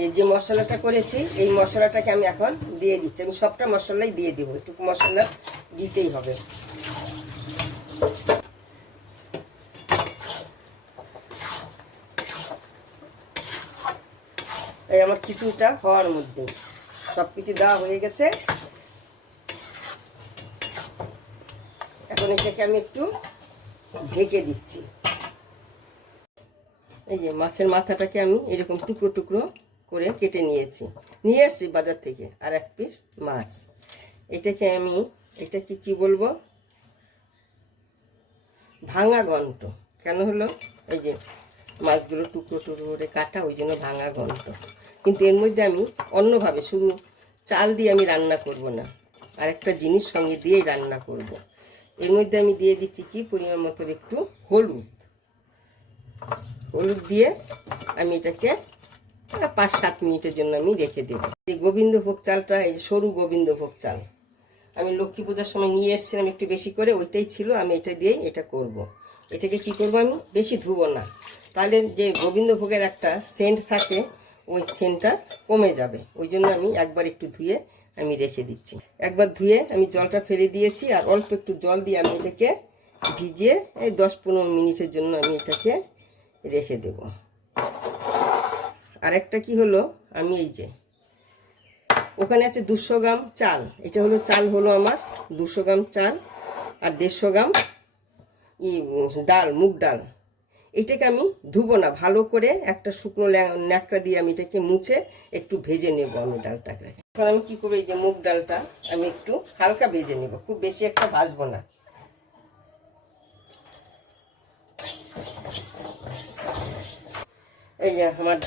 এই যে মশলাটা করেছি এই মশলাটাকে আমি এখন দিয়ে দিচ্ছি। আমি সবটা মশলাই দিয়ে দিব, একটু মশলা দিতেই হবে। এই আমার কিছুটা হওয়ার মধ্যে সব কিছু দেওয়া হয়ে গেছে। এখন এটাকে আমি একটু ঢেকে দিচ্ছি। এই যে মাছের মাথাটাকে আমি এরকম টুকরো টুকরো করে কেটে নিয়ে আসছি বাজার থেকে, আর এক পিস মাছ। এটাকে আমি এটাকে কি বলবো, ভাঙা ঘন্ট। কেন হলো, এই যে মাছগুলো টুকরো টুকরো করে কাটা, ওই জন্য ভাঙা ঘন্ট। কিন্তু এর মধ্যে আমি অন্যভাবে শুধু চাল দিয়ে আমি রান্না করব না, আর একটা জিনিস সঙ্গে দিয়েই রান্না করব। এর মধ্যে আমি দিয়ে দিচ্ছি কি পরিমাণ মতো একটু হলুদ দিয়ে আমি এটাকে 5-7 মিনিটের জন্য আমি রেখে দেব। এই গোবিন্দভোগ চালটা, এই যে সরু গোবিন্দভোগ চাল আমি লক্ষ্মী পূজার সময় নিয়ে এসেছিলাম একটু বেশি করে, ওইটাই ছিল। আমি এটা দিয়েই এটা করব। এটাকে কি করব, আমি বেশি ধুবো না, তাহলে যে গোবিন্দভোগের একটা সেন্ট থাকে ওই সেন্টটা কমে যাবে। ওই জন্য আমি একবার একটু ধুয়ে আমি রেখে দিচ্ছি। একবার ধুয়ে আমি জলটা ফেলে দিয়েছি, আর অল্প একটু জল দিয়ে আমি এটাকে ভিজিয়ে এই 10-15 মিনিটের জন্য আমি এটাকে রেখে দেব। আরেকটা কি হলো, আমি এই যে ওখানে আছে 200 গ্রাম চাল, এটা হলো চাল হলো আমার 200 গ্রাম চাল, আর 150 গ্রাম ডাল, মুগ ডাল। এটাকে আমি ধুবো না, ভালো করে একটা শুকনো ন্যাকড়া দিয়ে আমি এটাকে মুছে একটু ভেজে নেব আমি ডালটাকে। এখন আমি কি করবো, এই যে মুগ ডালটা আমি একটু হালকা ভেজে নেব, খুব বেশি একটা ভাজবো না। এই যে আমার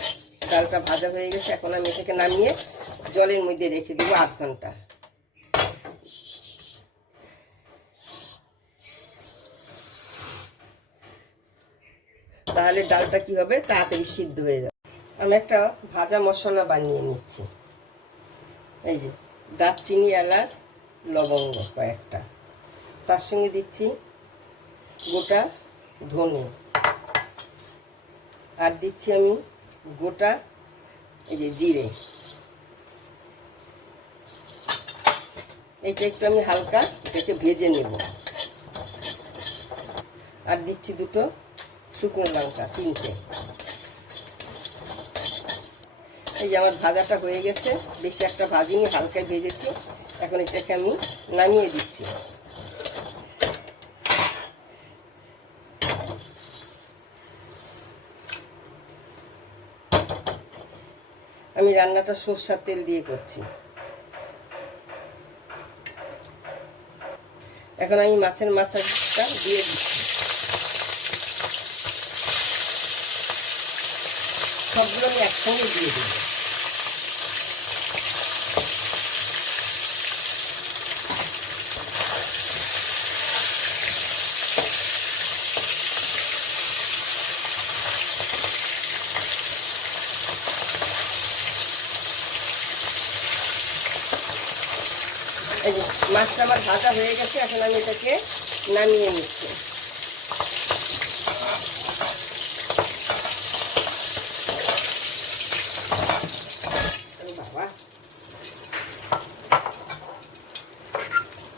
ডালটা ভাজা হয়ে গেছে, এখন আমি এটাকে নামিয়ে জলের মধ্যে রেখে দেবো 8 ঘন্টা। তাহলে ডালটা কি হবে, তাড়াতাড়ি সিদ্ধ হয়ে যাবে। আমি একটা ভাজা মশলা বানিয়ে নিচ্ছি। এই যে দারচিনি, এলাচ, লবঙ্গ কয়েকটা, তার সঙ্গে দিচ্ছি গোটা ধনে, আর দিচ্ছি আমি গোটা এই যে জিরে। এইটা একটু আমি হালকা এটাকে ভেজে নেব। আর দিচ্ছি 2 শুকনো লঙ্কা, 3টে। এই যে আমার ভাজাটা হয়ে গেছে, বেশি একটা ভাজিনি, হালকা ভেজেছি। এখন এটাকে আমি নামিয়ে দিচ্ছি। আমি রান্নাটা সরষের তেল দিয়ে করছি। এখন আমি মাছের মাথাটা দিয়ে দিচ্ছি, সবগুলো আমি একসঙ্গে দিয়ে দেবো। এই যে মাছটা আমার ভাজা হয়ে গেছে, এখন আমি এটাকে নামিয়ে নিচ্ছি। বাবা,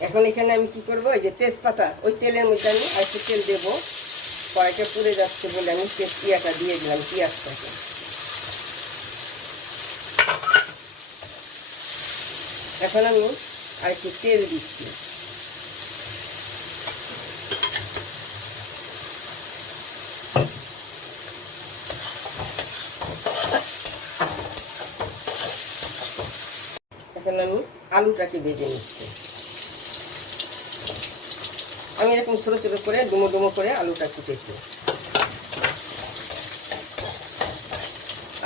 এখন এখানে আমি কি করব, এই যে তেজপাতা, ওই তেলের মধ্যে আমি আর একটু তেল দেবো। কড়াইটা পুড়ে যাচ্ছে বলে আমি পেঁয়াজটা দিয়ে দিলাম, পেঁয়াজটাকে। এখন আমি আর একটু তেল দিচ্ছি। এখন আমি আলুটাকে ভেজে নিচ্ছি। আমি এরকম ছোট ছোট করে ডুমো ডুমো করে আলুটা কুটেছি।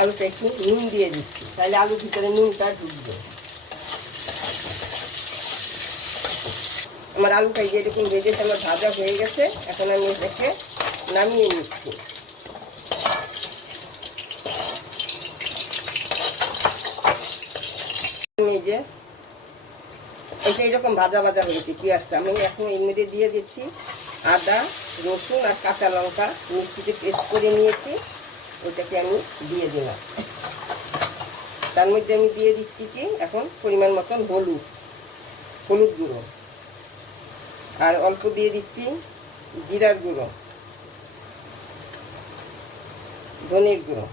আলুটা একটু নুন দিয়ে দিচ্ছি, তাহলে আলুর ভিতরে নুনটা ঢুকবে। আমার আলুটা যেরকম ভেজেছে আমার ভাজা হয়ে গেছে, এখন আমি এটাকে নামিয়ে নিচ্ছি। এই যে এটা এরকম ভাজা ভাজা হয়েছে পেঁয়াজটা, আমি এখন এর মধ্যে দিয়ে দিচ্ছি আদা, রসুন আর কাঁচা লঙ্কা মিক্সিতে পেস্ট করে নিয়েছি, ওইটাকে আমি দিয়ে দিলাম। তার মধ্যে আমি দিয়ে দিচ্ছি কি এখন পরিমাণ মতন হলুদ গুঁড়ো, আর অল্প দিয়ে দিচ্ছি জিরার গুঁড়ো, ধনের গুঁড়ো,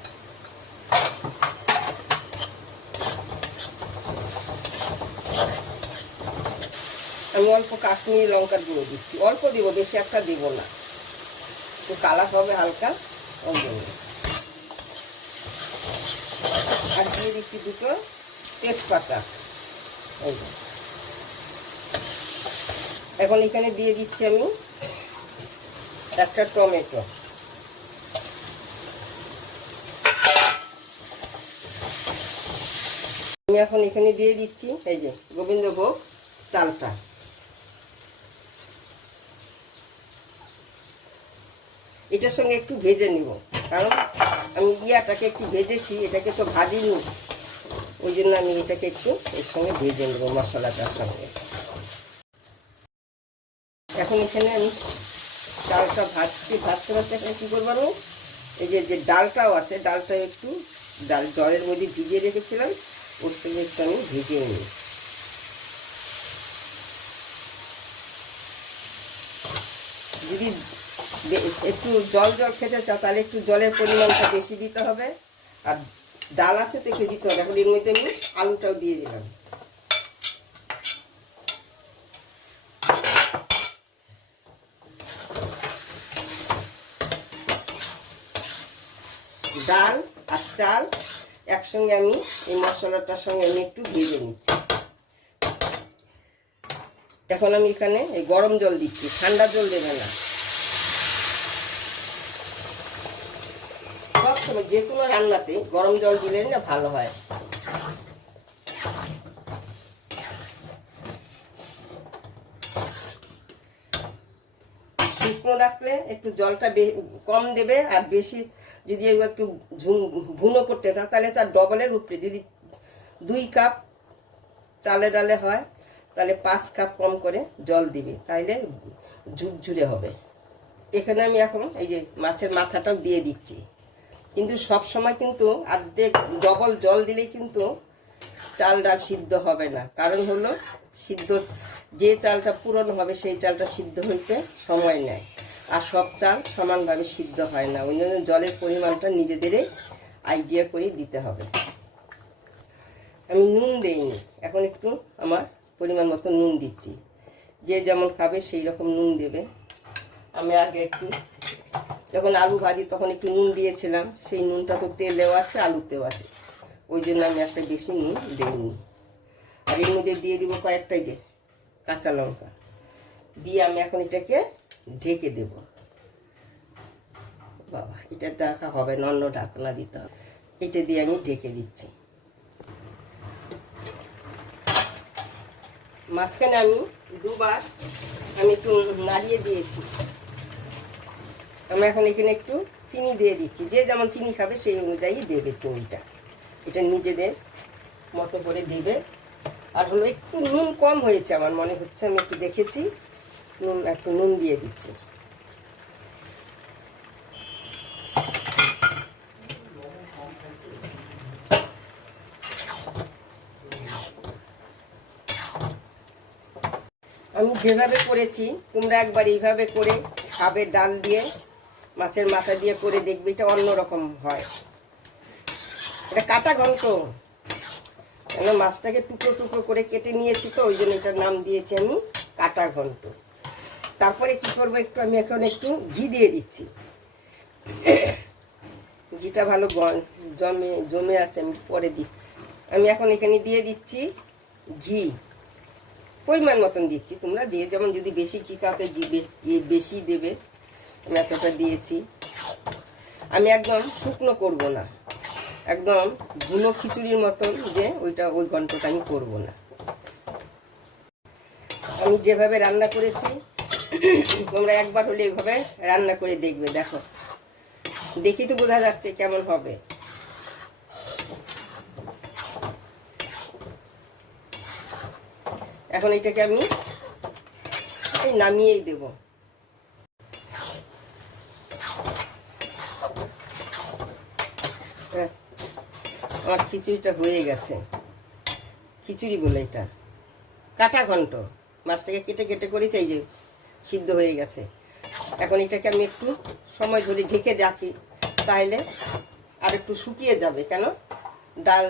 আমি অল্প কাশ্মীরি লঙ্কার গুঁড়ো দিচ্ছি, অল্প দিব, বেশি একটা দিব না, একটু কালার হবে হালকা ওই জন্য। আর দিয়ে দিচ্ছি দুটো তেজপাতা। এখন এখানে দিয়ে দিচ্ছি আমি একটা টমেটো। আমি এখন এখানে দিয়ে দিচ্ছি এই যে গোবিন্দভোগ চালটা। এটার সঙ্গে একটু ভেজে নিব, কারণ আমি ইয়াটাকে একটু ভেজেছি, এটাকে তো ভাজিনি, ওই জন্য আমি এটাকে একটু এর সঙ্গে ভেজে নেব মশলাটার সঙ্গে। এখন এখানে আমি চালটা ভাজতে এখন কী করবো, আমি এই যে ডালটাও আছে, ডালটা একটু জলের মধ্যে ভিজিয়ে রেখেছিলাম, ওর সঙ্গে একটু আমি ভিজিয়ে নিই। যদি একটু জল খেতে চাও তাহলে একটু জলের পরিমাণটা বেশি দিতে হবে, আর ডাল আছে তো একটু দিতে হবে। এখন এর মধ্যে আমি আলুটাও দিয়ে দিলাম। ডাল আর চাল একসঙ্গে আমি এই মশলাটার সঙ্গে আমি একটু ভেজে নিচ্ছি। এখন আমি এখানে এই গরম জল দিচ্ছি, ঠান্ডা জল দেবে না। সবসময় যে কোনো রান্নাতে গরম জল দিলে না ভালো হয়। শুকনো রাখলে একটু জলটা কম দেবে, আর বেশি যদি একটু ভুনো করতে চাও তাহলে তার ডবলের উপরে, যদি 2 কাপ চালে ডালে হয় তাহলে 5 কাপ কম করে জল দিবে, তাইলে ঝুরঝুরে হবে। এখানে আমি এখন এই যে মাছের মাথাটাও দিয়ে দিচ্ছি, কিন্তু সব সময় কিন্তু অর্ধেক ডবল জল দিলেই কিন্তু চাল ডাল সিদ্ধ হবে না। কারণ হলো সিদ্ধ যে চালটা পূরণ হবে সেই চালটা সিদ্ধ হইতে সময় নেয়, আর সব চাল সমানভাবে সিদ্ধ হয় না। ওই জন্য জলের পরিমাণটা নিজেদেরই আইডিয়া করে দিতে হবে। আমি নুন দেইনি, এখন একটু আমার পরিমাণ মতো নুন দিচ্ছি, যে যেমন খাবে সেই রকম নুন দেবে। আমি আগে একটু যখন আলু ভাজি তখন একটু নুন দিয়েছিলাম, সেই নুনটা তো তেলেও আছে আলুতেও আছে, ওই জন্য আমি একটা বেশি নুন দিইনি। আর এর মধ্যে দিয়ে দিব কয়েকটা যে কাঁচা লঙ্কা দিয়ে আমি এখন এটাকে ঢেকে দেব। বাবা, এটা ঢাকা হবে না, অন্য ঢাকনা দিতে হবে। এটা দিয়ে আমি ঢেকে দিচ্ছি। মাঝখানে আমি দুবার আমি একটু নাড়িয়ে দিয়েছি। আমি এখন এখানে একটু চিনি দিয়ে দিচ্ছি, যে যেমন চিনি খাবে সেই অনুযায়ী দেবে চিনিটা, এটা নিজেদের মতো করে দেবে। আর হলো একটু নুন কম হয়েছে আমার মনে হচ্ছে, আমি একটু দেখেছি, একটু নুন দিয়ে দিচ্ছি। আমি যেভাবে করেছি তোমরা একবার এইভাবে করে খাবে, ডাল দিয়ে মাছের মাথা দিয়ে করে দেখবে, এটা অন্যরকম হয়। এটা কাটা ঘন্ট, কেন মাছটাকে টুকরো টুকরো করে কেটে নিয়েছি তো ওই জন্য এটার নাম দিয়েছি আমি কাটা ঘন্ট। তারপরে কি করবো, একটু আমি এখন একটু ঘি দিয়ে দিচ্ছি। ঘিটা ভালো জমে আছে, আমি পরে দিই। আমি এখন এখানে দিয়ে দিচ্ছি ঘি, পরিমাণ মতন দিচ্ছি, তোমরা যে যেমন যদি বেশি ঘি খাওয়াতে ঘি বেশি দেবে। আমি এতটা দিয়েছি। আমি একদম শুকনো করব না, একদম ভুনো খিচুড়ির মতন যে ওই ঘন্টটা আমি করবো না। আমি যেভাবে রান্না করেছি তোমরা একবার হলে এইভাবে রান্না করে দেখবে, দেখো দেখি তো বোঝা যাচ্ছে কেমন হবে। এখন এটাকে আমি নামিয়েই দেব। আমার খিচুড়িটা হয়ে গেছে। খিচুড়ি বলে এটা, কাটা ঘন্ট। মাছটাকে কেটে কেটে করেছি, এই যে সিদ্ধ হয়ে গেছে। এখন এটাকে আমি একটু সময় ধরে ঢেকে রাখি, তাহলে আর একটু শুকিয়ে যাবে। কেন ডাল